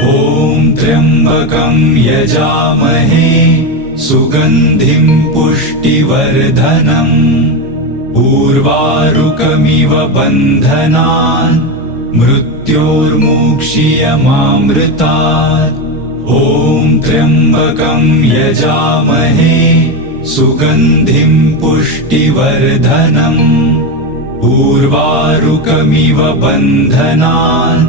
ॐ त्र्यम्बकं यजामहे सुगन्धिं पुष्टिवर्धनम् उर्वारुकमिव बन्धनान् मृत्योर्मुक्षीयमामृतात्। ॐ त्र्यम्बकं यजामहे सुगन्धिं पुष्टिवर्धनम् उर्वारुकमिव बन्धनान्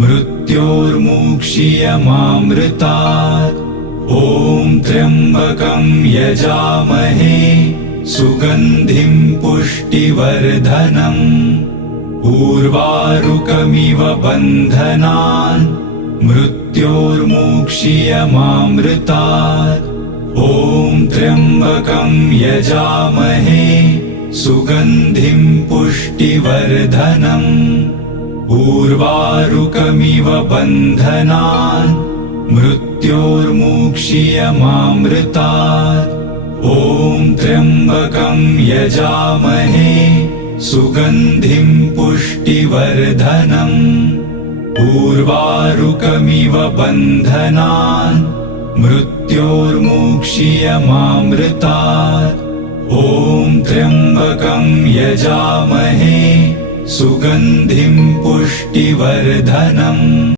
मृत्योर्मुक्षीयमामृतात्। ॐ त्र्यम्बकं यजामहे सुगन्धिं पुष्टिवर्धनम् उर्वारुकमिव बन्धनान् मृत्योर्मुक्षीयमामृतात्। ॐ त्र्यम्बकं यजामहे सुगन्धिं पुष्टिवर्धनम् उर्वारुकमिव बन्धनान् मृत्योर्मुक्षीयमामृतात्। ॐ त्र्यम्बकं यजामहे सुगन्धिं पुष्टिवर्धनम् उर्वारुकमिव बन्धनान् मृत्योर्मुक्षीयमामृतात्। ॐ त्र्यम्बकं यजामहे सुगन्धिं पुष्टिवर्धनम्